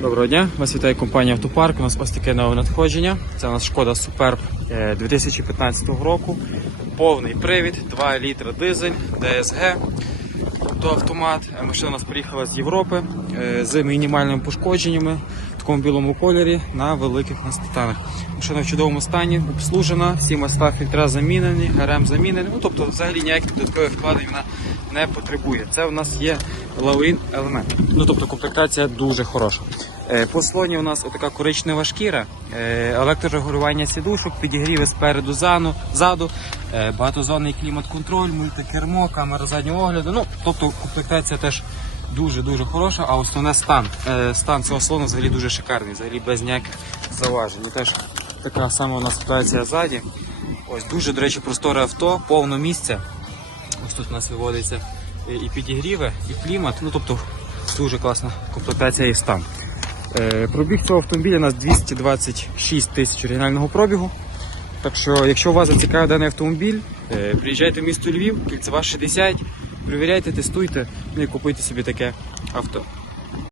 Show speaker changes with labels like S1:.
S1: Доброго дня, вас вітає компанія Автопарк. У нас ось таке нове надходження. Це у нас шкода Superb е, 2015 року. Повний привід, 2 літра дизель, DSG. Тобто автомат. Е, Машина у нас приїхала з Європи е, з мінімальними пошкодженнями в такому білому кольорі на великих настатанах. Машина в чудовому стані, обслужена, всі масла фільтра замінені, ГРМ замінений. Ну тобто взагалі ніяких додаткових вкладень вона не потребує. Це у нас є лаурін елемент. Ну тобто комплектація дуже хороша. Е, По слоні у нас отака коричнева шкіра, е, електрорегулювання сідушок, підігріви спереду зану, ззаду, е, багатозонний клімат-контроль, мультикермо, камера заднього огляду. Ну, тобто комплектація теж дуже-дуже хороша, а основне стан. Стан цього слону взагалі дуже шикарний, взагалі без ніяких зауважень. І теж така сама у нас ситуація ззаді. Ось дуже, до речі, просторе авто, повно місця. Ось тут у нас виводиться е, і підігріви, і клімат. Ну тобто дуже класна комплектація і стан. Е, Пробіг цього автомобіля у нас 226 тисяч оригінального пробігу. Так що, якщо вас зацікавив даний автомобіль, е, приїжджайте в місто Львів, кільцева 60, перевіряйте, тестуйте, ну і купуйте собі таке авто.